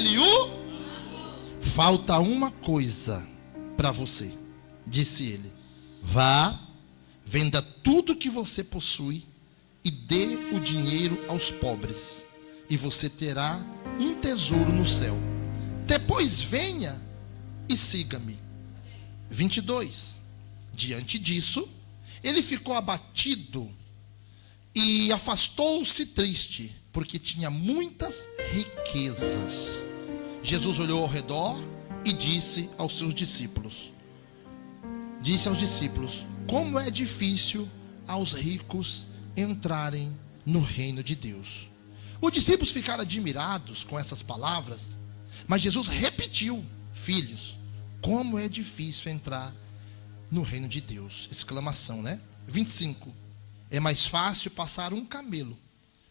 ele o... Falta uma coisa para você, disse ele. Vá, venda tudo que você possui e dê o dinheiro aos pobres, e você terá um tesouro no céu. Depois venha e siga-me. 22. Diante disso, ele ficou abatido e afastou-se triste, porque tinha muitas riquezas. Jesus olhou ao redor e disse aos discípulos: como é difícil aos ricos entrarem no reino de Deus. Os discípulos ficaram admirados com essas palavras, mas Jesus repetiu: filhos, como é difícil entrar no reino de Deus. Exclamação, né? 25. É mais fácil passar um camelo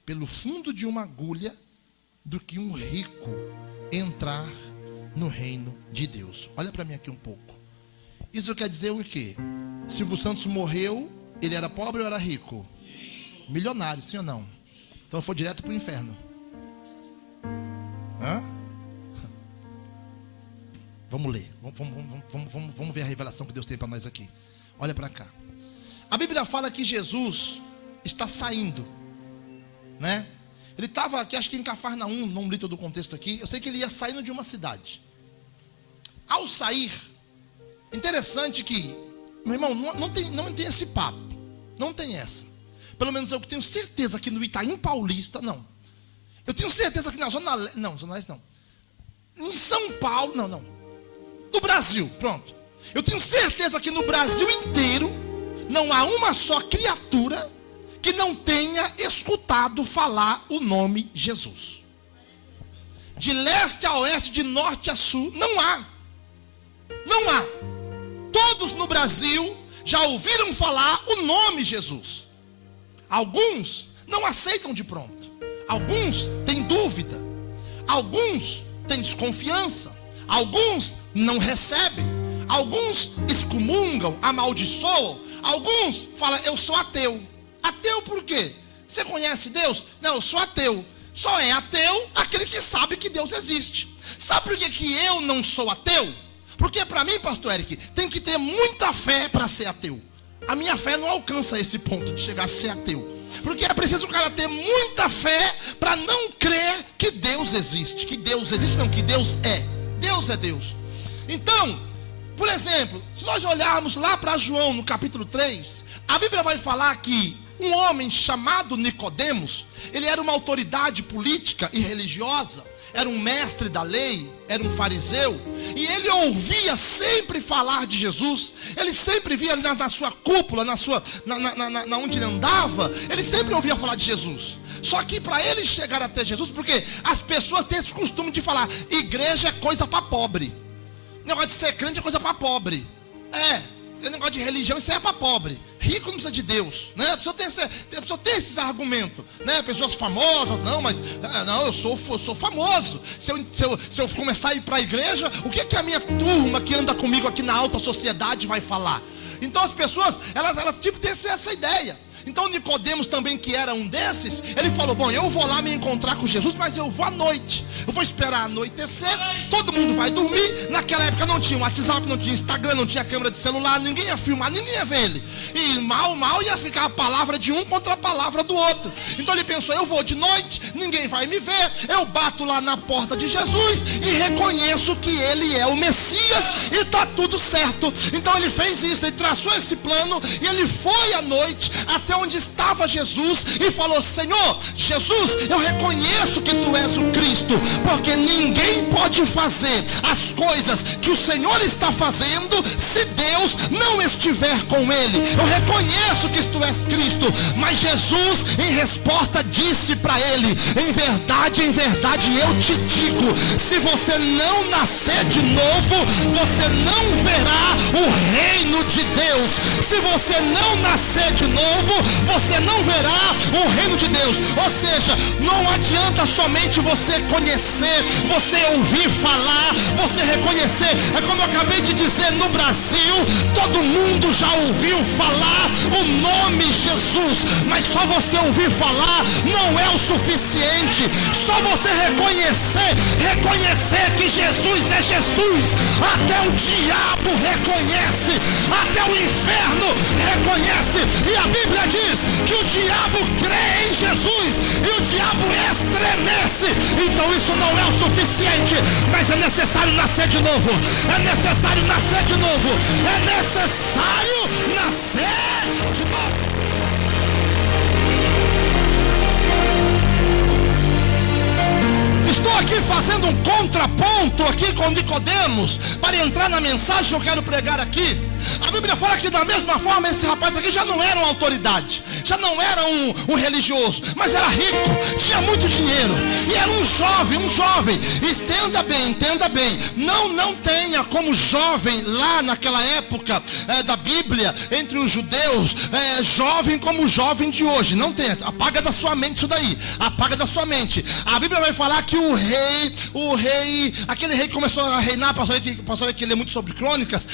pelo fundo de uma agulha do que um rico entrar no reino de Deus. Olha para mim aqui um pouco. Isso quer dizer o quê? Silvio Santos morreu, ele era pobre ou era rico? Milionário, sim ou não? Então foi direto para o inferno. Hã? Vamos ler. Vamos ver a revelação que Deus tem para nós aqui. Olha para cá. A Bíblia fala que Jesus está saindo, né? Ele estava aqui, acho que em Cafarnaum, não li todo o contexto aqui. Eu sei que ele ia saindo de uma cidade. Ao sair, interessante que, meu irmão, não tem esse papo. Não tem essa. Pelo menos eu tenho certeza que no Itaim Paulista, não. Eu tenho certeza que na Zona Leste, não, Zona Leste não. Em São Paulo, não. No Brasil, pronto. Eu tenho certeza que no Brasil inteiro não há uma só criatura que não tenha escutado falar o nome Jesus. De leste a oeste, de norte a sul, não há. Não há. Todos no Brasil já ouviram falar o nome Jesus. Alguns não aceitam de pronto. Alguns têm dúvida. Alguns têm desconfiança. Alguns não recebem. Alguns excomungam, amaldiçoam. Alguns falam: eu sou ateu. Ateu por quê? Você conhece Deus? Não, eu sou ateu. Só é ateu aquele que sabe que Deus existe. Sabe por que eu não sou ateu? Porque para mim, pastor Eric, tem que ter muita fé para ser ateu. A minha fé não alcança esse ponto de chegar a ser ateu. Porque é preciso o cara ter muita fé para não crer que Deus existe. Que Deus existe, não, que Deus é. Deus é Deus. Então, por exemplo, se nós olharmos lá para João no capítulo 3, a Bíblia vai falar que um homem chamado Nicodemos, ele era uma autoridade política e religiosa, era um mestre da lei, era um fariseu, e ele ouvia sempre falar de Jesus. Ele sempre via na sua cúpula, na onde ele andava, ele sempre ouvia falar de Jesus. Só que para ele chegar até Jesus, porque as pessoas têm esse costume de falar: igreja é coisa para pobre, negócio de ser crente é coisa para pobre. Negócio de religião, isso é para pobre. Rico não precisa de Deus, né? A pessoa tem esses argumentos, né? Pessoas famosas, não, mas não, eu sou famoso. Se eu começar a ir para a igreja, o que a minha turma que anda comigo aqui na alta sociedade vai falar? Então as pessoas, elas tipo têm essa ideia. Então Nicodemos também, que era um desses, ele falou: bom, eu vou lá me encontrar com Jesus, mas eu vou à noite. Eu vou esperar anoitecer, todo mundo vai dormir. Naquela época não tinha WhatsApp, não tinha Instagram, não tinha câmera de celular, ninguém ia filmar, ninguém ia ver ele. E mal ia ficar a palavra de um contra a palavra do outro. Então ele pensou: eu vou de noite, ninguém vai me ver, eu bato lá na porta de Jesus e reconheço que ele é o Messias e está tudo certo. Então ele fez isso, ele traçou esse plano e ele foi à noite até onde estava Jesus e falou: Senhor, Jesus, eu reconheço que tu és o Cristo, porque ninguém pode fazer as coisas que o Senhor está fazendo se Deus não estiver com ele. Eu reconheço que tu és Cristo. Mas Jesus, em resposta, disse para ele: em verdade eu te digo, se você não nascer de novo, você não verá o reino de Deus. Se você não nascer de novo, você não verá o reino de Deus. Ou seja, não adianta somente você conhecer, você ouvir falar, você reconhecer. É como eu acabei de dizer, no Brasil todo mundo já ouviu falar o nome Jesus, mas só você ouvir falar não é o suficiente. Só você reconhecer que Jesus é Jesus. Até o diabo reconhece, até o inferno reconhece. E a Bíblia diz que o diabo crê em Jesus e o diabo estremece. Então isso não é o suficiente, mas é necessário nascer de novo. É necessário nascer de novo. É necessário nascer de novo. Estou aqui fazendo um contraponto aqui com Nicodemos para entrar na mensagem que eu quero pregar aqui. A Bíblia fala que da mesma forma esse rapaz aqui já não era uma autoridade, já não era um religioso, mas era rico, tinha muito dinheiro e era um jovem. Entenda bem, não tenha como jovem lá naquela época da Bíblia, entre os judeus, jovem como jovem de hoje. Não tenha, apaga da sua mente isso daí, apaga da sua mente. A Bíblia vai falar que aquele rei que começou a reinar, pastor que lê muito sobre crônicas,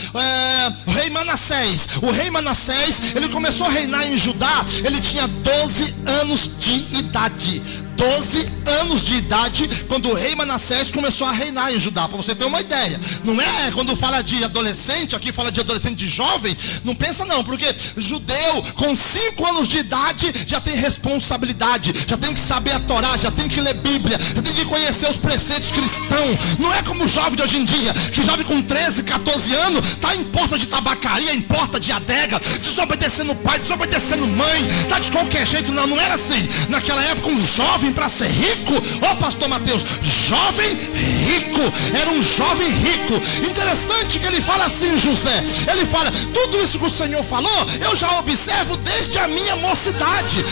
o rei Manassés, ele começou a reinar em Judá, ele tinha 12 anos de idade. 12 anos de idade quando o rei Manassés começou a reinar em Judá, para você ter uma ideia. Não é quando fala de adolescente, aqui fala de adolescente, de jovem, não pensa não, porque judeu com 5 anos de idade já tem responsabilidade, já tem que saber a Torá, já tem que ler Bíblia, já tem que conhecer os preceitos cristãos. Não é como o jovem de hoje em dia, que jovem com 13, 14 anos está em porta de tabacaria, em porta de adega, desobedecendo pai, desobedecendo mãe, está de qualquer jeito. Não era assim. Naquela época um jovem para ser rico, pastor Mateus, jovem rico, era um jovem rico. Interessante que ele fala assim, José, ele fala, tudo isso que o Senhor falou, eu já observo desde a minha mocidade.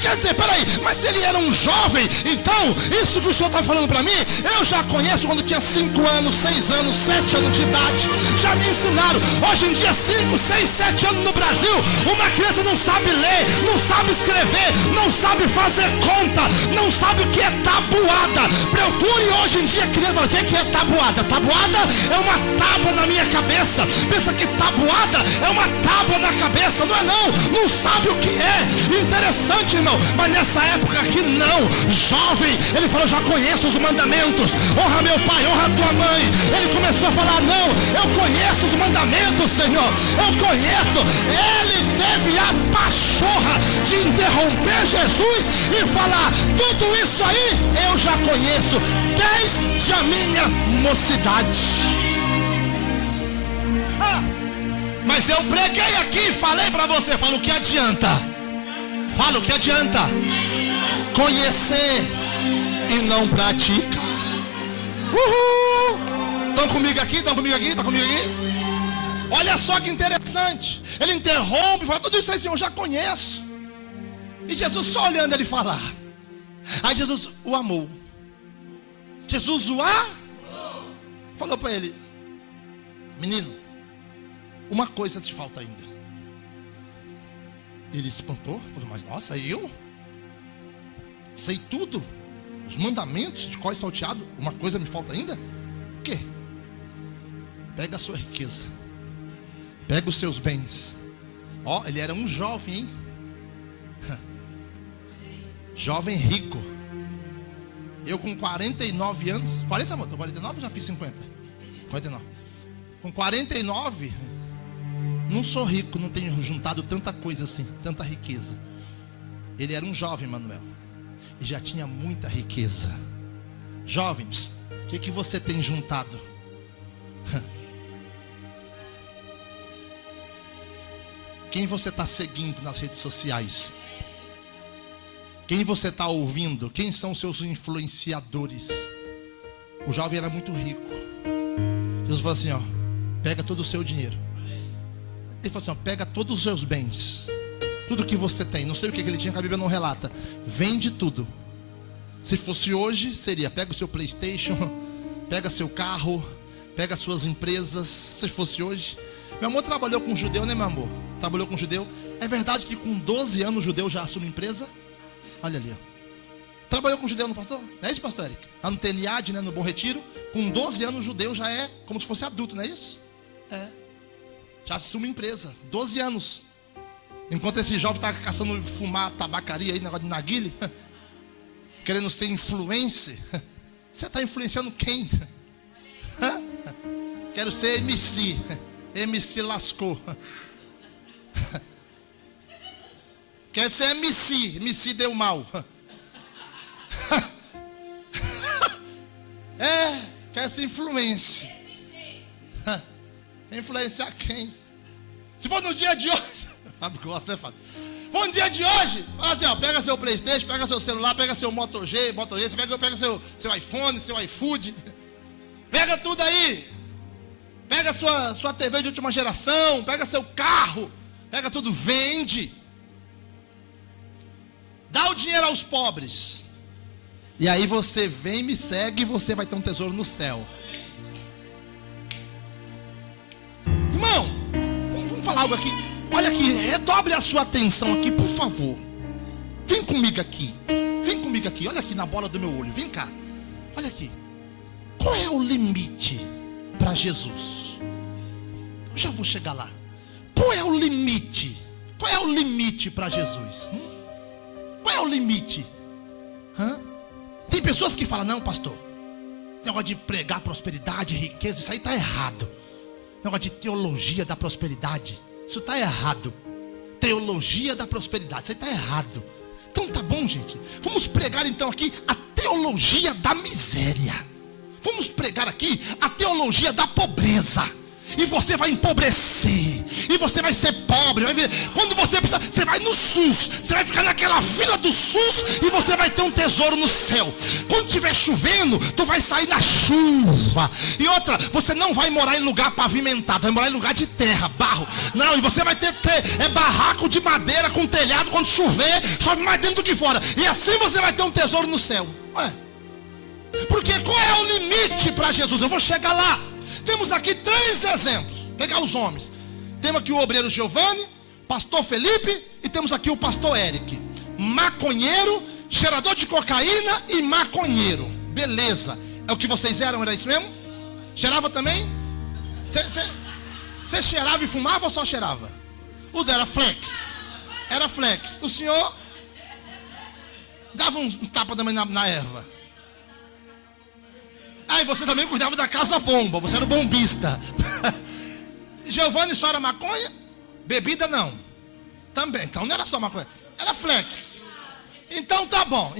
Quer dizer, peraí, mas se ele era um jovem, então, isso que o Senhor está falando para mim, eu já conheço quando tinha 5 anos, 6 anos, 7 anos de idade, já me ensinaram. Hoje em dia, 5, 6, 7 anos no Brasil, uma criança não sabe ler, não sabe escrever, não sabe fazer conta, não sabe o que é tabuada. Procure hoje em dia criança, o que é tabuada? Tabuada é uma tábua na minha cabeça. Pensa que tabuada é uma tábua na cabeça. Não sabe o que é. Interessante, irmão, mas nessa época aqui não. Jovem, ele falou, já conheço os mandamentos, honra meu pai, honra tua mãe. Ele começou a falar, não, eu conheço os mandamentos, Senhor, eu conheço. Ele teve a pachorra de interromper Jesus e falar, tudo isso aí eu já conheço desde a minha mocidade. Mas eu preguei aqui e falei para você, fala o que adianta? Fala o que adianta? Conhecer e não pratica. Estão comigo aqui? Estão comigo aqui? Estão comigo aqui? Olha só que interessante. Ele interrompe e fala, tudo isso aí eu já conheço. E Jesus só olhando ele falar. Aí Jesus o amou. Jesus o amou. Falou para ele, menino, uma coisa te falta ainda. Ele espantou, falou, mas nossa, eu sei tudo, os mandamentos de cós salteado, uma coisa me falta ainda? O quê? Pega a sua riqueza, pega os seus bens. Ele era um jovem, hein? Jovem rico. Eu com 49 anos, 40, amor, 49, já fiz 50. 49. Com 49, não sou rico, não tenho juntado tanta coisa assim, tanta riqueza. Ele era um jovem, Manuel, e já tinha muita riqueza. Jovens, o que você tem juntado? Quem você está seguindo nas redes sociais? Quem você está ouvindo? Quem são os seus influenciadores? O jovem era muito rico. Jesus falou assim, pega todo o seu dinheiro. Ele falou assim, pega todos os seus bens, tudo que você tem. Não sei o que ele tinha, que a Bíblia não relata. Vende tudo. Se fosse hoje, seria, pega o seu PlayStation, pega seu carro, pega suas empresas. Se fosse hoje. Meu amor trabalhou com judeu, né, meu amor? Trabalhou com judeu. É verdade que com 12 anos o judeu já assume empresa? Olha ali, ó. Trabalhou com judeu no pastor? Não é isso, pastor Eric? Lá no TNAD, né, no Bom Retiro. Com 12 anos o judeu já é como se fosse adulto, não é isso? É. Já assume empresa. 12 anos. Enquanto esse jovem está caçando fumar tabacaria aí, negócio de narguile, querendo ser influencer. Você está influenciando quem? Quero ser MC. MC lascou. Quer ser MC. MC deu mal. Quer ser influência. Influenciar quem? Se for no dia de hoje, Fábio gosta, né, Fábio? For no dia de hoje, fala assim, ó, pega seu PlayStation, pega seu celular, pega seu Moto G, você pega seu iPhone, seu iFood, pega tudo aí. Pega sua TV de última geração, pega seu carro, pega tudo, vende. Dá o dinheiro aos pobres. E aí você vem, me segue e você vai ter um tesouro no céu. Irmão, vamos falar algo aqui. Olha aqui, redobre a sua atenção aqui, por favor. Vem comigo aqui. Vem comigo aqui, olha aqui na bola do meu olho. Vem cá, olha aqui. Qual é o limite para Jesus? Eu já vou chegar lá. Qual é o limite? Qual é o limite para Jesus? Qual é o limite? Tem pessoas que falam, não, pastor, negócio de pregar prosperidade, riqueza, isso aí está errado. Negócio de teologia da prosperidade, isso está errado. Teologia da prosperidade, isso aí está errado. Então tá bom, gente. Vamos pregar então aqui a teologia da miséria. Vamos pregar aqui a teologia da pobreza. E você vai empobrecer. E você vai ser pobre. Quando você precisa, você vai no SUS. Você vai ficar naquela fila do SUS. E você vai ter um tesouro no céu. Quando estiver chovendo, tu vai sair na chuva. E outra, você não vai morar em lugar pavimentado. Vai morar em lugar de terra, barro. Não, e você vai ter barraco de madeira com telhado. Quando chover, chove mais dentro do que fora. E assim você vai ter um tesouro no céu. Ué. Porque qual é o limite para Jesus? Eu vou chegar lá. Temos aqui 3 exemplos. Pegar os homens. Temos aqui o obreiro Giovanni, pastor Felipe, e temos aqui o pastor Eric. Maconheiro, cheirador de cocaína e maconheiro. Beleza. É o que vocês eram, era isso mesmo? Cheirava também? Você cheirava e fumava ou só cheirava? O dela era flex. Era flex. O senhor dava um tapa também na erva. Aí você também cuidava da casa bomba. Você era o bombista. Giovanni só era maconha? Bebida não. Também. Então não era só maconha. Era flex. Então tá bom.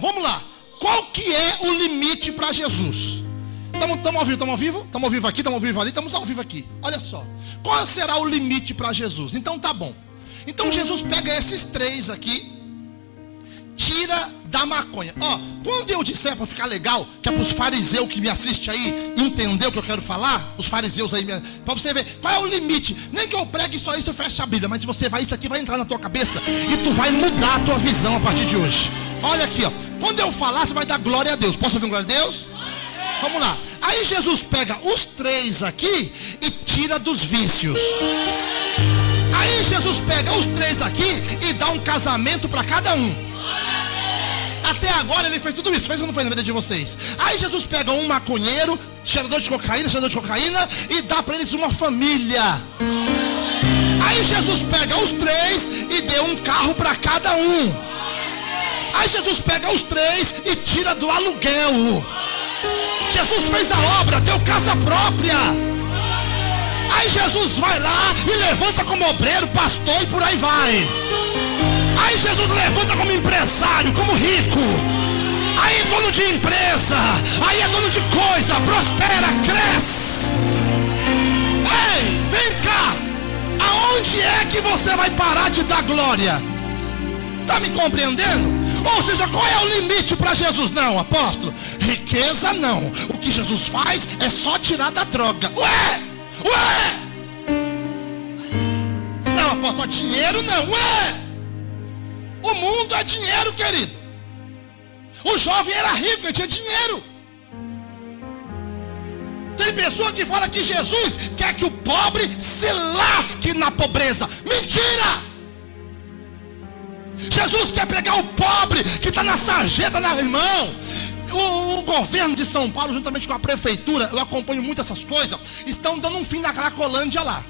Vamos lá. Qual que é o limite para Jesus? Estamos ao vivo? Estamos ao vivo? Estamos ao vivo aqui? Estamos ao vivo ali? Estamos ao vivo aqui. Olha só. Qual será o limite para Jesus? Então tá bom. Então Jesus pega esses 3 aqui. Tira da maconha. Ó, quando eu disser para ficar legal, que é para os fariseus que me assistem aí entender o que eu quero falar, os fariseus aí, para você ver qual é o limite. Nem que eu pregue só isso, eu fecho a Bíblia, mas se você vai, isso aqui vai entrar na tua cabeça e tu vai mudar a tua visão a partir de hoje. Olha aqui, ó. Quando eu falar, você vai dar glória a Deus. Posso ouvir glória a Deus? Vamos lá. Aí Jesus pega os 3 aqui e tira dos vícios. Aí Jesus pega os 3 aqui e dá um casamento para cada um. Até agora ele fez tudo isso. Fez ou não fez na vida de vocês? Aí Jesus pega um maconheiro, cheirador de cocaína, e dá para eles uma família. Aí Jesus pega os 3 e deu um carro para cada um. Aí Jesus pega os 3 e tira do aluguel. Jesus fez a obra, deu casa própria. Aí Jesus vai lá e levanta como obreiro, pastor e por aí vai. Aí Jesus levanta como empresário, como rico. Aí dono de empresa. Aí é dono de coisa, prospera, cresce. Ei, vem cá. Aonde é que você vai parar de dar glória? Está me compreendendo? Ou seja, qual é o limite para Jesus? Não, apóstolo, riqueza não. O que Jesus faz é só tirar da droga. Ué! Não, apóstolo, dinheiro não. Ué! O mundo é dinheiro, querido. O jovem era rico, ele tinha dinheiro. Tem pessoa que fala que Jesus quer que o pobre se lasque na pobreza. Mentira! Jesus quer pegar o pobre que está na sarjeta, irmão. O governo de São Paulo, juntamente com a prefeitura, eu acompanho muito essas coisas, estão dando um fim na Cracolândia lá.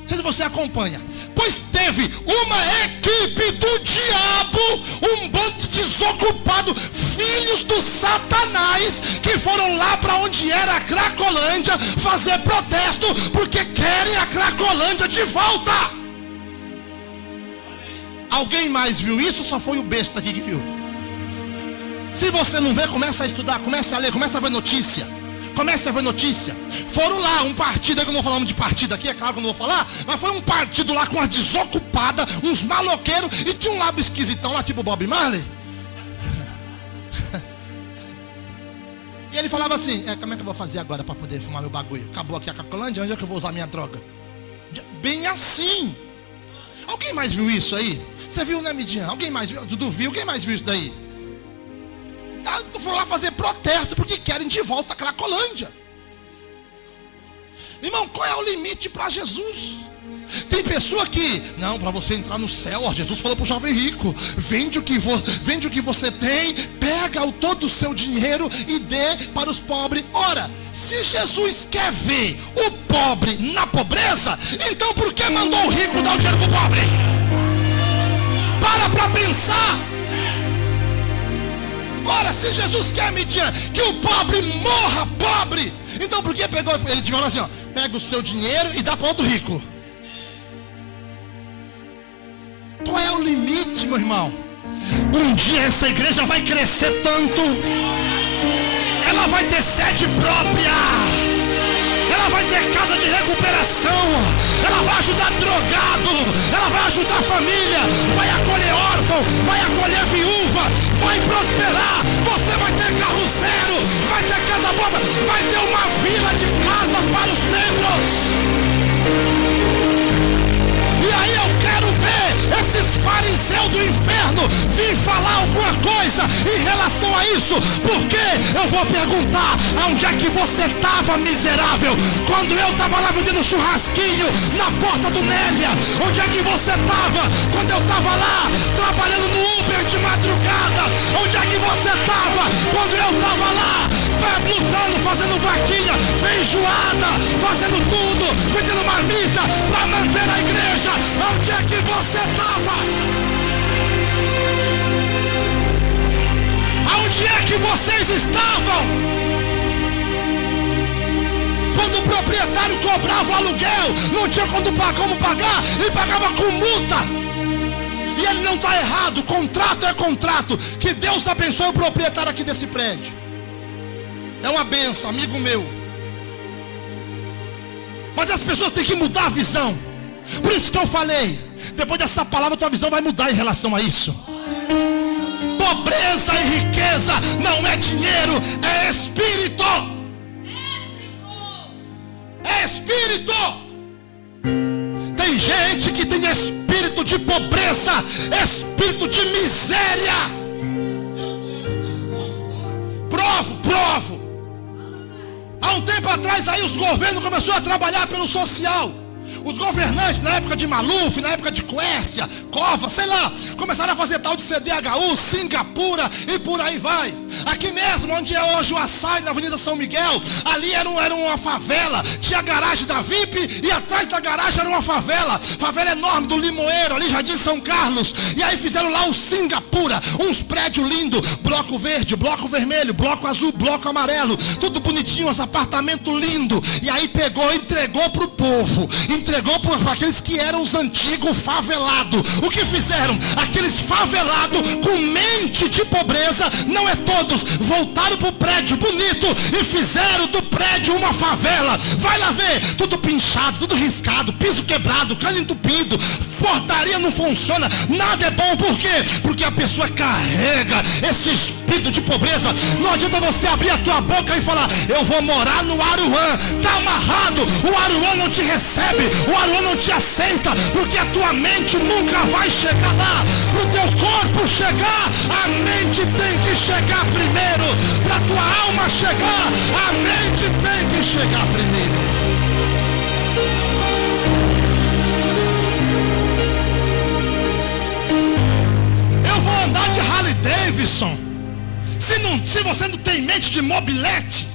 Não sei se você acompanha. Pois teve uma equipe do diabo, um bando de desocupado, filhos do Satanás, que foram lá para onde era a Cracolândia fazer protesto, porque querem a Cracolândia de volta. Alguém mais viu isso ou só foi o besta aqui que viu? Se você não vê, começa a estudar, começa a ler, começa a ver notícia. Começa a ver notícia. Foram lá, um partido, que eu não vou falar de partido aqui, é claro que eu não vou falar, mas foi um partido lá com uma desocupada, uns maloqueiros, e tinha um lábio esquisitão lá, tipo Bob Marley. E ele falava assim, como é que eu vou fazer agora para poder fumar meu bagulho? Acabou aqui a Cracolândia, onde é que eu vou usar minha droga? Bem assim. Alguém mais viu isso aí? Você viu, né, Midian? Alguém mais viu? Dudu viu? Alguém mais viu isso daí? Foram lá fazer protesto porque querem de volta a Cracolândia. Irmão, qual é o limite para Jesus? Tem pessoa que, não, para você entrar no céu, ó, Jesus falou para o jovem rico: vende o que você tem, pega todo o seu dinheiro e dê para os pobres. Ora, se Jesus quer ver o pobre na pobreza, então por que mandou o rico dar o dinheiro para o pobre? Para pensar. Ora, se Jesus quer, Midian, que o pobre morra pobre, então por que pegou? Ele falou assim, ó, pega o seu dinheiro e dá para outro rico. Qual é o limite, meu irmão? Um dia essa igreja vai crescer tanto, ela vai ter sede própria, ela vai ter casa de recuperação, ela vai ajudar drogado, ela vai ajudar a família, vai acolher órfão, vai acolher viúva, vai prosperar. Você vai ter carro zero, vai ter casa boa, vai ter uma vila de casa para os membros. E aí eu quero ver esses fariseus do inferno vir falar alguma coisa em relação a isso. Porque eu vou perguntar, onde é que você estava, miserável? Quando eu estava lá vendendo churrasquinho na porta do Nélia, onde é que você estava? Quando eu estava lá trabalhando no Uber de madrugada, onde é que você estava? Quando eu estava lá lutando, fazendo vaquinha, feijoada, fazendo tudo, vendendo marmita para manter a igreja, onde é que você estava? Aonde é que vocês estavam? Quando o proprietário cobrava o aluguel, não tinha como pagar, e pagava com multa. E ele não está errado, contrato é contrato. Que Deus abençoe o proprietário aqui desse prédio. É uma benção, amigo meu. Mas as pessoas têm que mudar a visão. Por isso que eu falei, depois dessa palavra tua visão vai mudar em relação a isso. Pobreza e riqueza não é dinheiro, é espírito. É espírito. Tem gente que tem espírito de pobreza, espírito de miséria. Provo. Há um tempo atrás aí os governos começaram a trabalhar pelo social. Os governantes, na época de Maluf, na época de Quércia, Cova, sei lá, começaram a fazer tal de CDHU, Singapura e por aí vai. Aqui mesmo, onde é hoje o Açaí, na Avenida São Miguel, ali era uma favela, tinha a garagem da VIP e atrás da garagem era uma favela enorme do Limoeiro, ali Jardim São Carlos. E aí fizeram lá o Singapura, uns prédios lindos, bloco verde, bloco vermelho, bloco azul, bloco amarelo, tudo bonitinho, uns apartamentos lindos. E aí entregou para o povo, entregou para aqueles que eram os antigos favelados. O que fizeram? Aqueles favelados com mente de pobreza, não é todos, voltaram para o prédio bonito e fizeram do prédio uma favela. Vai lá ver, tudo pinchado, tudo riscado, piso quebrado, cano entupido, portaria não funciona, nada é bom. Por quê? Porque a pessoa carrega esse espírito de pobreza. Não adianta você abrir a tua boca e falar, eu vou morar no Aruan. Está amarrado, o Aruan não te recebe, o Aruan não te aceita, porque a tua mente nunca vai chegar lá. Para o teu corpo chegar, a mente tem que chegar primeiro. Para a tua alma chegar, a mente tem que chegar primeiro. Robson, se você não tem mente de mobilete,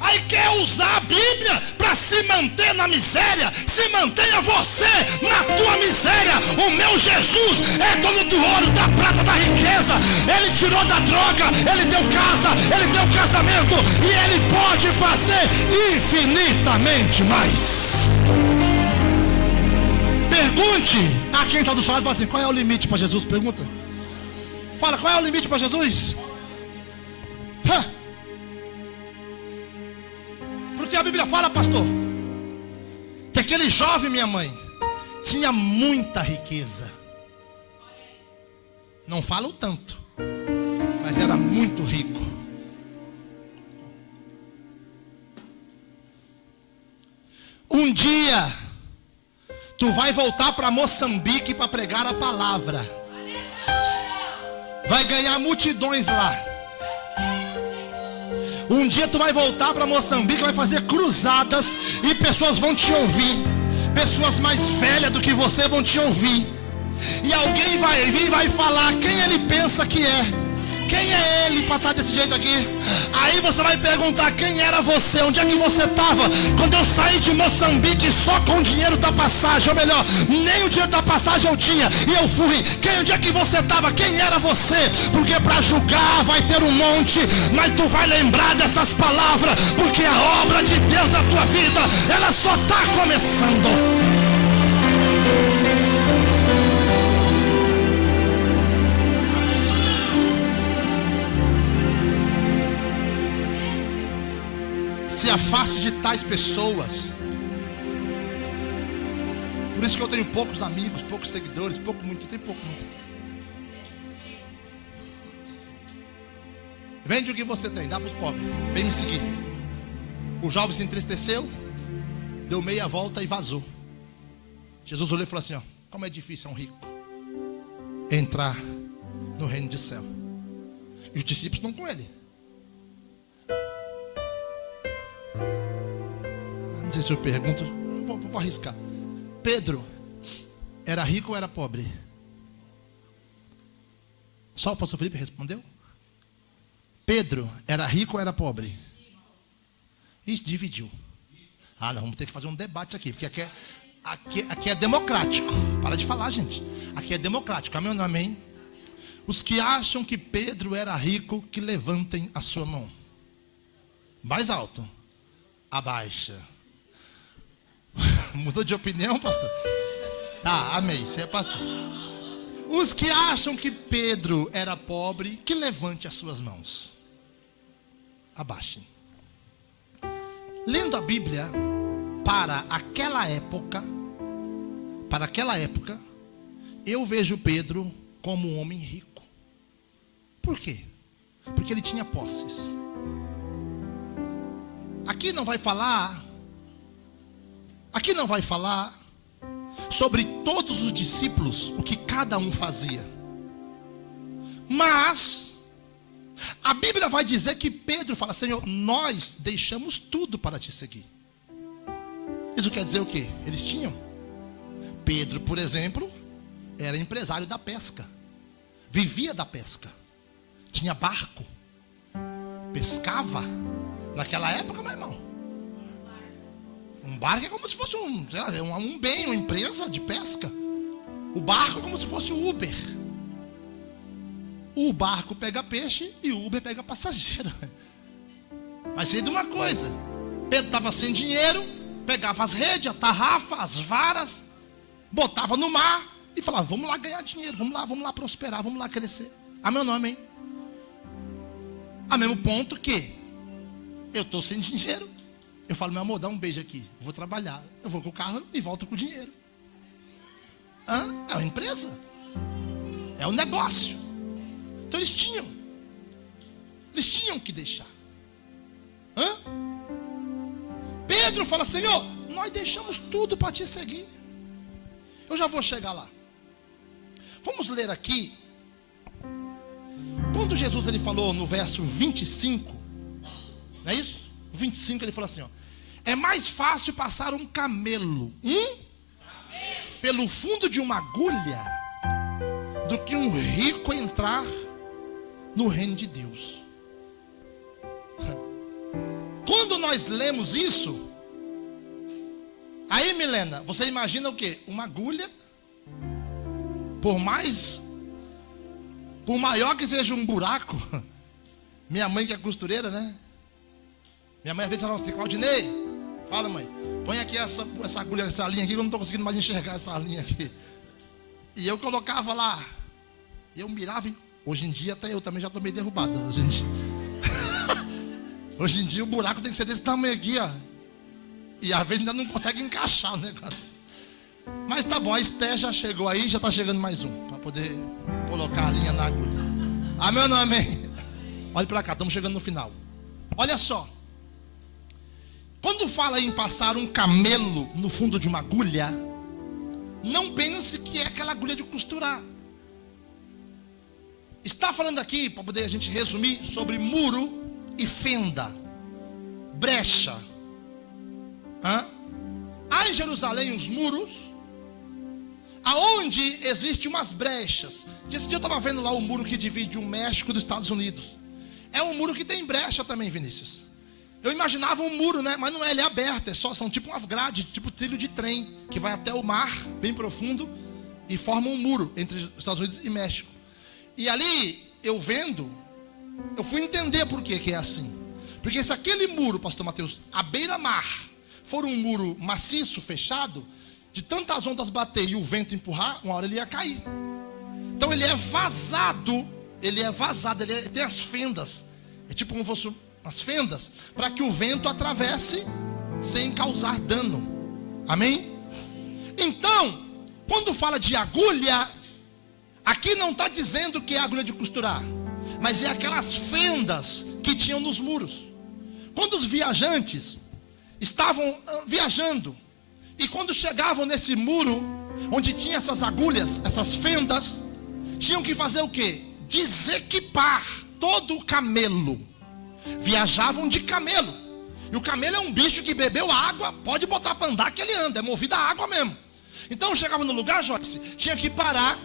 aí quer usar a Bíblia para se manter na miséria. Se mantenha você na tua miséria. O meu Jesus é dono do ouro, da prata, da riqueza. Ele tirou da droga, ele deu casa, ele deu casamento, e ele pode fazer infinitamente mais. Pergunte a quem está do seu lado, assim, qual é o limite para Jesus? Pergunta. Fala, qual é o limite para Jesus? Porque a Bíblia fala, pastor, que aquele jovem, minha mãe, tinha muita riqueza. Não fala o tanto, mas era muito rico. Um dia tu vai voltar para Moçambique para pregar a palavra. Vai ganhar multidões lá. Um dia tu vai voltar para Moçambique, vai fazer cruzadas e pessoas vão te ouvir. Pessoas mais velhas do que você vão te ouvir. E alguém vai vir e vai falar quem ele pensa que é. Quem é ele para estar desse jeito aqui? Aí você vai perguntar quem era você, onde é que você estava quando eu saí de Moçambique só com o dinheiro da passagem, ou melhor, nem o dinheiro da passagem eu tinha, e eu fui. Onde é que você estava? Quem era você? Porque para julgar vai ter um monte, mas tu vai lembrar dessas palavras, porque a obra de Deus na tua vida, ela só está começando. Se afaste de tais pessoas. Por isso que eu tenho poucos amigos, poucos seguidores, muito, tem pouco muito. Vende o que você tem, dá para os pobres. Vem me seguir. O jovem se entristeceu, deu meia volta e vazou. Jesus olhou e falou assim, ó, como é difícil a um rico entrar no reino do céu. E os discípulos estão com ele. Não sei se eu pergunto, vou arriscar. Pedro era rico ou era pobre? Só o pastor Felipe respondeu? Pedro era rico ou era pobre? E dividiu. Não, vamos ter que fazer um debate aqui, porque aqui é democrático. Para de falar, gente. Aqui é democrático. Amém ou não amém? Os que acham que Pedro era rico, que levantem a sua mão. Mais alto. Abaixa. Mudou de opinião, pastor? Tá, amém. Você é pastor. Os que acham que Pedro era pobre, que levante as suas mãos. Abaixem. Lendo a Bíblia, para aquela época, eu vejo Pedro como um homem rico. Por quê? Porque ele tinha posses. Aqui não vai falar sobre todos os discípulos, o que cada um fazia. Mas a Bíblia vai dizer que Pedro fala, Senhor, nós deixamos tudo para te seguir. Isso quer dizer o quê? Eles tinham. Pedro, por exemplo, era empresário da pesca. Vivia da pesca. Tinha barco. Pescava. Naquela época, meu irmão. Um barco é como se fosse um bem, uma empresa de pesca. O barco é como se fosse o Uber. O barco pega peixe e o Uber pega passageiro. Mas sei de uma coisa. Pedro estava sem dinheiro, pegava as redes, a tarrafa, as varas, botava no mar e falava, vamos lá ganhar dinheiro, vamos lá prosperar, vamos lá crescer. Amém ou não amém? A mesmo ponto que eu estou sem dinheiro. Eu falo, meu amor, dá um beijo aqui. Eu vou trabalhar. Eu vou com o carro e volto com o dinheiro. É uma empresa. É um negócio. Então eles tinham que deixar. Pedro fala, Senhor, nós deixamos tudo para te seguir. Eu já vou chegar lá. Vamos ler aqui. Quando Jesus ele falou no verso 25, não é isso? 25 ele falou assim, ó, é mais fácil passar um camelo pelo fundo de uma agulha do que um rico entrar no reino de Deus. Quando nós lemos isso, aí, Milena, você imagina o quê? Uma agulha, por maior que seja um buraco. Minha mãe que é costureira, né? Minha mãe às vezes fala assim: Claudinei, fala, mãe, põe aqui essa agulha, essa linha aqui, que eu não estou conseguindo mais enxergar essa linha aqui. E eu colocava lá, eu mirava. Hoje em dia até eu também já estou meio derrubado. Hoje em dia o buraco tem que ser desse tamanho aqui, ó. E às vezes ainda não consegue encaixar o negócio. Mas tá bom, a Esté já chegou aí, já está chegando mais um, para poder colocar a linha na agulha. Amém ou não amém? Olha para cá, estamos chegando no final. Olha só. Quando fala em passar um camelo no fundo de uma agulha, não pense que é aquela agulha de costurar. Está falando aqui, para poder a gente resumir, sobre muro e fenda, brecha. Há em Jerusalém os muros, aonde existem umas brechas. Esse dia eu estava vendo lá o muro que divide o México dos Estados Unidos. É um muro que tem brecha também, Vinícius. Eu imaginava um muro, né? Mas não é, ele é aberto. São tipo umas grades, tipo trilho de trem, que vai até o mar, bem profundo, e forma um muro entre os Estados Unidos e México. E ali, eu vendo, eu fui entender por que é assim. Porque se aquele muro, pastor Mateus, à beira-mar, for um muro maciço, fechado, de tantas ondas bater e o vento empurrar, uma hora ele ia cair. Então ele é vazado, ele tem as fendas. É tipo como fosse as fendas, para que o vento atravesse sem causar dano. Amém? Então, quando fala de agulha, aqui não está dizendo que é agulha de costurar, mas é aquelas fendas que tinham nos muros. Quando os viajantes estavam viajando, e quando chegavam nesse muro, onde tinha essas agulhas, essas fendas, tinham que fazer o quê? Desequipar todo o camelo. Viajavam de camelo. E o camelo é um bicho que bebeu água, pode botar para andar que ele anda, é movido a água mesmo. Então chegava no lugar, Joyce, tinha que parar,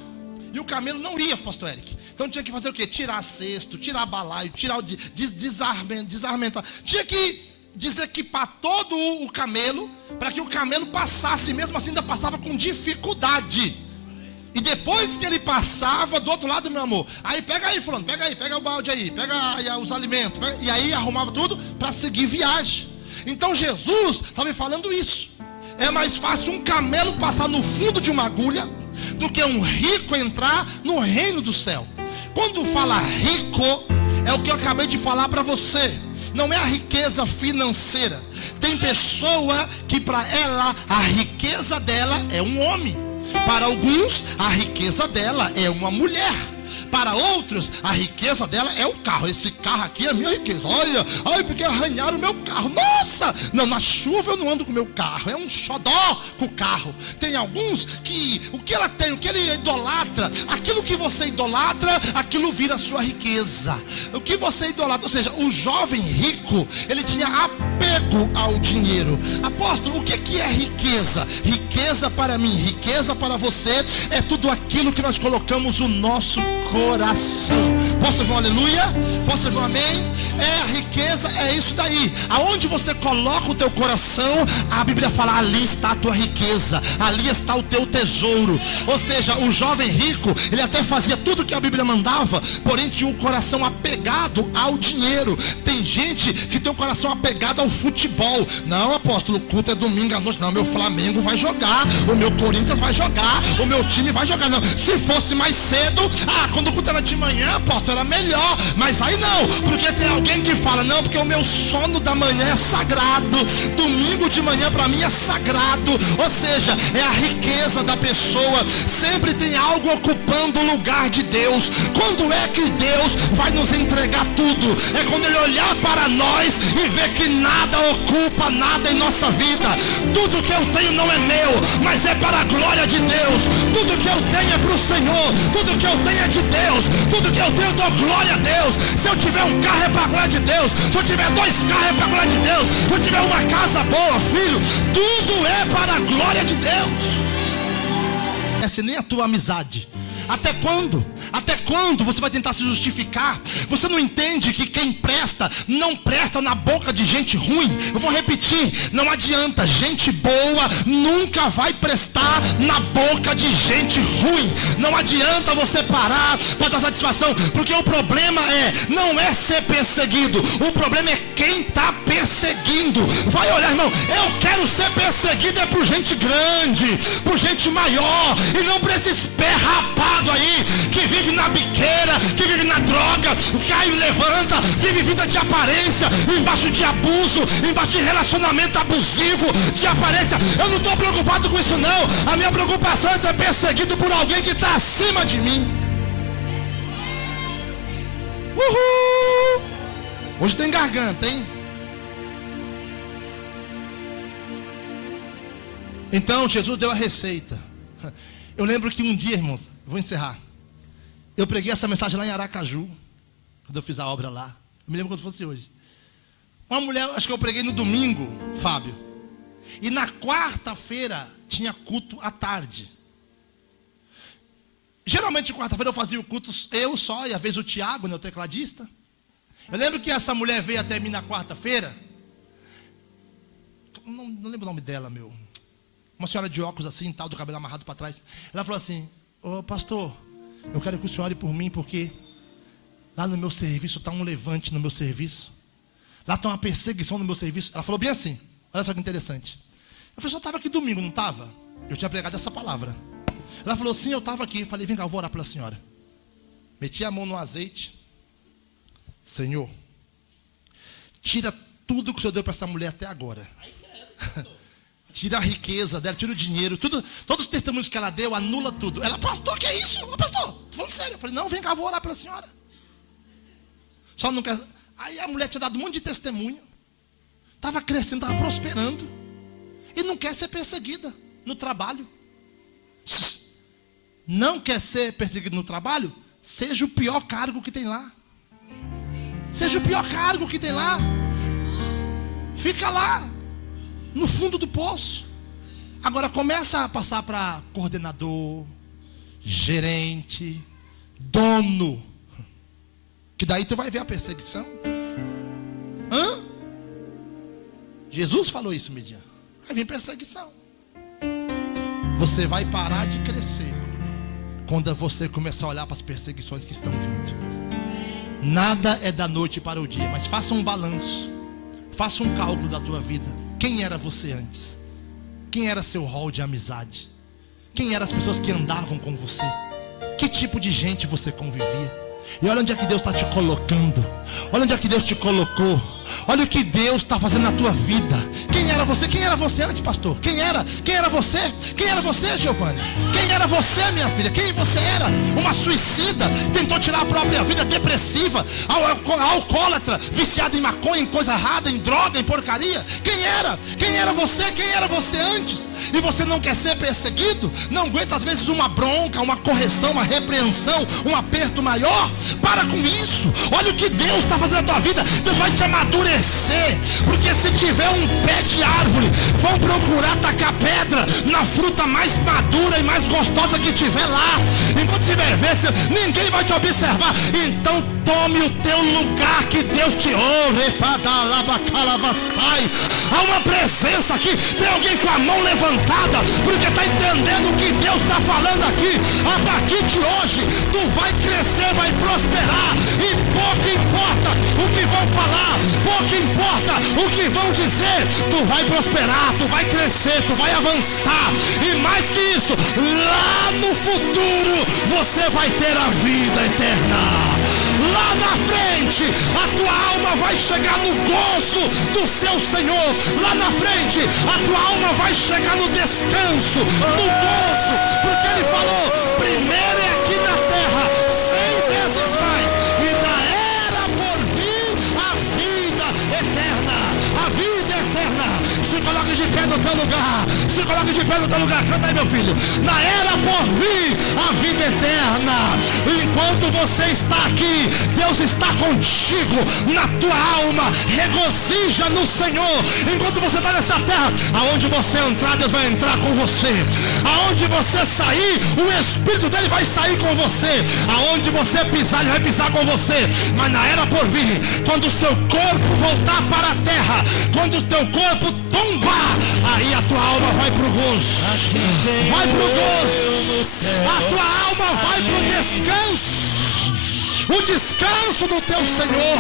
e o camelo não ia, pastor Eric. Então tinha que fazer o quê? Tirar cesto, tirar balaio, tirar o desarmentar. Tinha que desequipar todo o camelo, para que o camelo passasse, mesmo assim ainda passava com dificuldade. E depois que ele passava do outro lado, meu amor, aí pega aí, fulano, pega o balde aí, pega aí os alimentos, e aí arrumava tudo para seguir viagem. Então Jesus está me falando isso. É mais fácil um camelo passar no fundo de uma agulha do que um rico entrar no reino do céu. Quando fala rico, é o que eu acabei de falar para você. Não é a riqueza financeira. Tem pessoa que para ela, a riqueza dela é um homem. Para alguns, a riqueza dela é uma mulher. Para outros, a riqueza dela é um carro. Esse carro aqui é a minha riqueza. Olha, porque arranharam o meu carro. Nossa! Não, na chuva eu não ando com o meu carro. É um xodó com o carro. Tem alguns que o que ela tem, o que ele idolatra, aquilo que você idolatra, aquilo vira sua riqueza. O que você idolatra, ou seja, o jovem rico, ele tinha apego ao dinheiro. Apóstolo, o que é riqueza? Riqueza para mim, riqueza para você, é tudo aquilo que nós colocamos o nosso coração. Posso ouvir um aleluia? Posso ouvir um amém? A riqueza é isso daí. Aonde você coloca o teu coração, a Bíblia fala, ali está a tua riqueza, ali está o teu tesouro. Ou seja, o jovem rico, ele até fazia tudo que a Bíblia mandava, porém tinha um coração apegado ao dinheiro. Tem gente que tem um coração apegado ao futebol. Não, apóstolo, o culto é domingo à noite. Não, meu Flamengo vai jogar, o meu Corinthians vai jogar, o meu time vai jogar. Não, se fosse mais cedo, quando o culto era de manhã, apóstolo, era melhor. Mas aí não, porque tem alguém que fala, não, porque o meu sono da manhã é sagrado, domingo de manhã para mim é sagrado. Ou seja, é a riqueza da pessoa. Sempre tem algo ocupando o lugar de Deus. Quando é que Deus vai nos entregar tudo? É quando Ele olhar para nós e ver que nada ocupa nada em nossa vida. Tudo que eu tenho não é meu, mas é para a glória de Deus. Tudo que eu tenho é para o Senhor. Tudo que eu tenho é de Deus. Tudo que eu tenho eu dou glória a Deus. Se eu tiver um carro é para a glória de Deus. Se eu tiver 2 carros é para a glória de Deus. Se eu tiver uma casa boa, filho, tudo é para a glória de Deus. Essa nem a tua amizade. Até quando? Até quando você vai tentar se justificar? Você não entende que quem presta, não presta na boca de gente ruim? Eu vou repetir, não adianta, gente boa nunca vai prestar na boca de gente ruim. Não adianta você parar para dar satisfação, porque o problema não é ser perseguido, o problema é quem está perseguindo. Vai olhar, irmão, eu quero ser perseguido por gente grande, por gente maior, e não por esses pé rapado aí, que vive na biqueira, que vive na droga, cai e levanta, vive vida de aparência, embaixo de abuso, embaixo de relacionamento abusivo, de aparência. Eu não estou preocupado com isso não, a minha preocupação é ser perseguido por alguém que está acima de mim. Uhul! Hoje tem garganta, hein? Então Jesus deu a receita. Eu lembro que um dia, irmãos, vou encerrar, eu preguei essa mensagem lá em Aracaju, quando eu fiz a obra lá. Eu me lembro como se fosse hoje. Uma mulher, acho que eu preguei no domingo, Fábio, e na quarta-feira tinha culto à tarde. Geralmente quarta-feira eu fazia o culto eu só, e às vezes o Tiago, né, o tecladista. Eu lembro que essa mulher veio até mim na quarta-feira. Não lembro o nome dela, meu. Uma senhora de óculos assim, tal, do cabelo amarrado para trás. Ela falou assim: ô pastor, eu quero que o senhor ore por mim, porque lá no meu serviço está um levante no meu serviço. Lá está uma perseguição no meu serviço. Ela falou bem assim, olha só que interessante. Eu falei, só estava aqui domingo, não estava? Eu tinha pregado essa palavra. Ela falou, sim, eu estava aqui. Eu falei, vem cá, eu vou orar pela senhora. Meti a mão no azeite. Senhor, tira tudo que o senhor deu para essa mulher até agora. Tira a riqueza dela, tira o dinheiro, tudo, todos os testemunhos que ela deu, anula tudo. Ela, pastor, que é isso? Ô, pastor, tô falando sério. Eu falei, não, vem cá, vou orar pela senhora. Só não quer. Aí a mulher tinha dado um monte de testemunho, estava crescendo, estava prosperando, e não quer ser perseguida no trabalho. Não quer ser perseguido no trabalho? Seja o pior cargo que tem lá. Seja o pior cargo que tem lá. Fica lá, no fundo do poço. Agora começa a passar para coordenador, gerente, dono, que daí tu vai ver a perseguição. Jesus falou isso, Midian. Vai vir perseguição. Você vai parar de crescer quando você começar a olhar para as perseguições que estão vindo. Nada é da noite para o dia, mas faça um balanço. Faça um cálculo da tua vida. Quem era você antes? Quem era seu rol de amizade? Quem eram as pessoas que andavam com você? Que tipo de gente você convivia? E olha onde é que Deus está te colocando. Olha onde é que Deus te colocou. Olha o que Deus está fazendo na tua vida. Quem era você? Quem era você antes, pastor? Quem era? Quem era você? Quem era você, Giovanni? Quem era você, minha filha? Quem você era? Uma suicida, tentou tirar a própria vida, depressiva, alcoólatra, viciada em maconha, em coisa errada, em droga, em porcaria. Quem era? Quem era você? Quem era você antes? E você não quer ser perseguido? Não aguenta às vezes uma bronca, uma correção, uma repreensão, um aperto maior? Para com isso. Olha o que Deus está fazendo na tua vida. Deus vai te amadurecer, porque se tiver um pé de árvore, vão procurar tacar pedra na fruta mais madura e mais gostosa que tiver lá. Enquanto tiver verde, ninguém vai te observar. Então tome o teu lugar, que Deus te honre. Há uma presença aqui. Tem alguém com a mão levantada, porque está entendendo o que Deus está falando aqui. A partir de hoje tu vai crescer, vai prosperar, e pouco importa o que vão falar, pouco importa o que vão dizer. Tu vai prosperar, tu vai crescer, tu vai avançar, e mais que isso, lá no futuro você vai ter a vida eterna. Lá na frente a tua alma vai chegar no gozo do seu Senhor. Lá na frente a tua alma vai chegar no descanso, no gozo, porque Ele falou: primeiro é aqui na terra, 100 vezes mais, e na era por vir a vida eterna. A vida eterna. Se coloque de pé no teu lugar. Se coloque de pé no teu lugar. Canta aí, meu filho. Na era por vir a vida eterna. Enquanto você está aqui, Deus está contigo, na tua alma, alma regozija no Senhor. Enquanto você está nessa terra, aonde você entrar, Deus vai entrar com você. Aonde você sair, o Espírito dele vai sair com você. Aonde você pisar, ele vai pisar com você. Mas na era por vir, quando o seu corpo voltar para a terra, quando o teu corpo tombar, aí a tua alma vai para o gozo. Vai para o gozo. A tua alma vai para o descanso. O descanso do teu Senhor.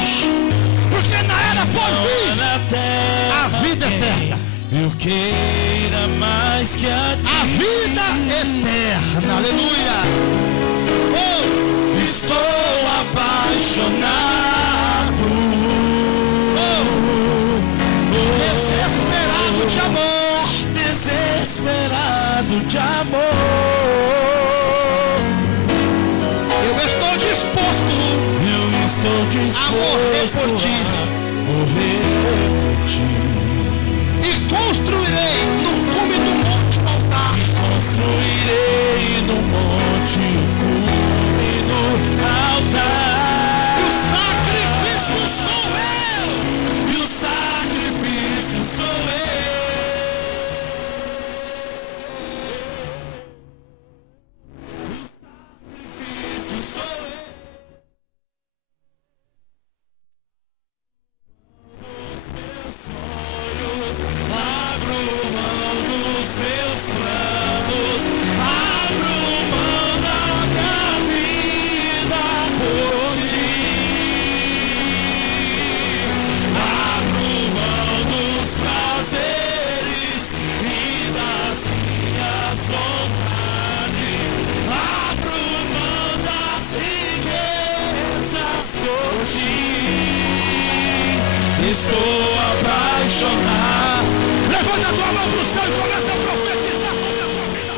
Porque na era por vir, a vida eterna. Eu queira mais que a ti. A vida eterna. Aleluia. Oh, estou apaixonado. Oh, desesperado de amor. Desesperado de amor. Eu estou disposto a morrer por ti. Morrer por ti. E construirei no cume do monte um altar. Construirei no monte um cume no altar. E o sacrifício sou eu. E o sacrifício sou eu. O sacrifício sou eu. Os meus sonhos, abro mão dos meus planos, abro mão da minha vida por ti, abro mão dos prazeres e das minhas vontades, abro mão das riquezas por ti. Estou apaixonado. Levanta a tua mão para o céu e começa a profetizar sobre a tua vida.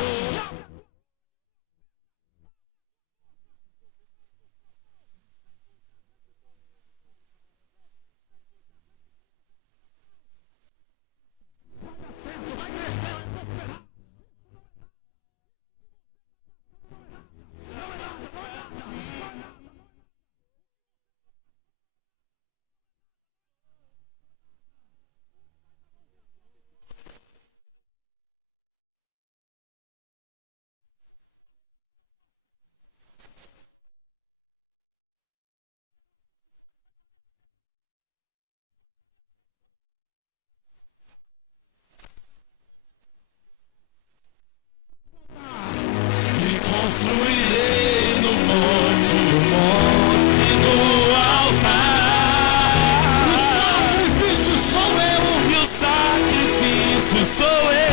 E construirei no monte e no altar. O sacrifício sou eu. E o sacrifício sou eu.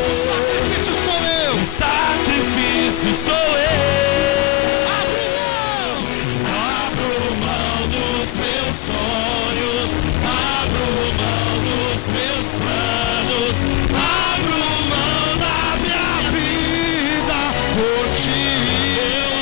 O sacrifício sou eu. O sacrifício sou eu. Abro mão dos meus sonhos, abro mão dos meus planos, abro mão da minha vida por ti. Eu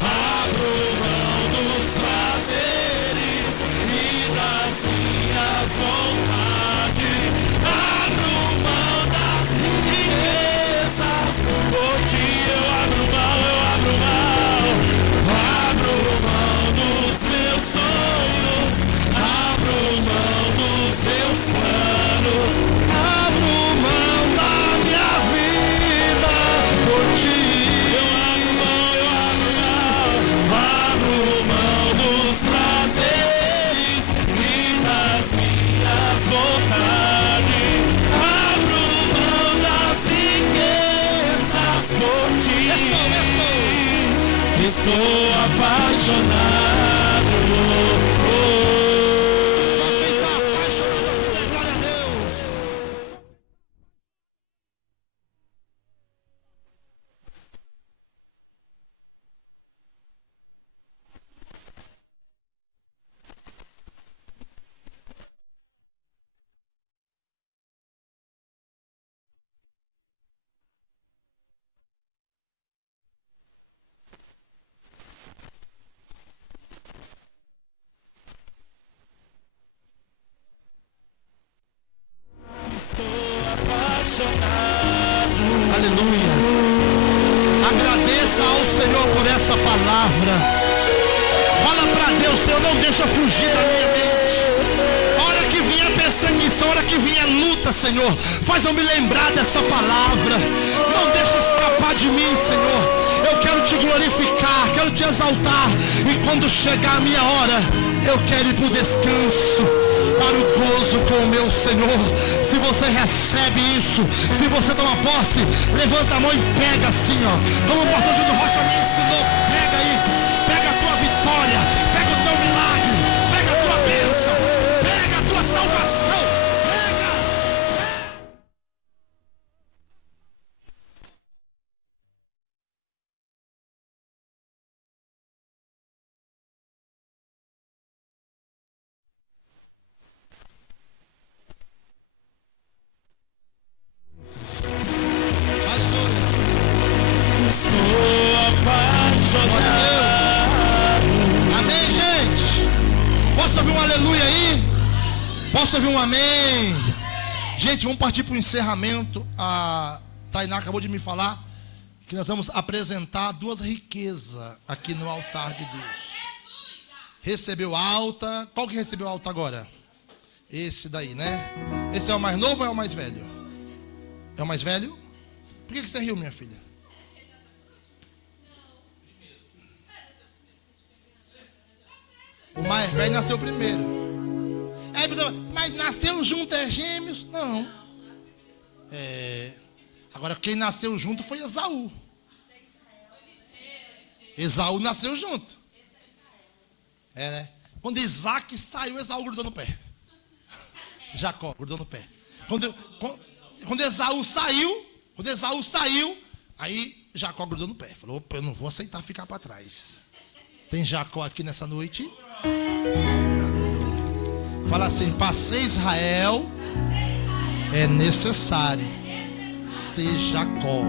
abro mão dos prazeres e das minhas vontades, abro mão das riquezas por ti. Eu abro mão, abro mão dos meus sonhos, abro mão dos meus planos, abro mão da minha vida por ti. Eu abro mão dos prazeres e das minhas vontades, abro mão das riquezas por ti. Estou apaixonado. Só quem está apaixonado por Deus, glória a Deus. palavra. Fala para Deus, Senhor, não deixa fugir da minha mente. A hora que vier a perseguição, a hora que vier a luta, Senhor, faz eu me lembrar dessa palavra. Não deixa escapar de mim, Senhor. Eu quero te glorificar, quero te exaltar. E quando chegar a minha hora, eu quero ir para o descanso, para o gozo com o meu Senhor. Se você recebe isso, se você toma posse, levanta a mão e pega assim, ó. Como o pastor Júlio Rocha me ensinou, pega aí, pega a tua vitória, pega o teu milagre, pega a tua bênção, pega a tua salvação, pega. Estou apaixonado. Amém, gente? Posso ouvir um aleluia aí? Posso ouvir um amém? Gente, vamos partir para o encerramento. A Tainá acabou de me falar que nós vamos apresentar duas riquezas aqui no altar de Deus. Recebeu alta. Qual que recebeu alta agora? Esse daí, né? Esse é o mais novo ou é o mais velho? É o mais velho? Por que você riu, minha filha? O mais velho nasceu primeiro. Aí a pessoa, mas nasceu junto é gêmeos? Não. Agora quem nasceu junto foi Esaú. Esaú nasceu junto. Né? Quando Isaac saiu, Esaú grudou no pé. Jacó grudou no pé. Quando Esaú saiu, aí Jacó grudou no pé. Falou, opa, eu não vou aceitar ficar para trás. Tem Jacó aqui nessa noite? Fala assim, para ser Israel é necessário ser Jacó.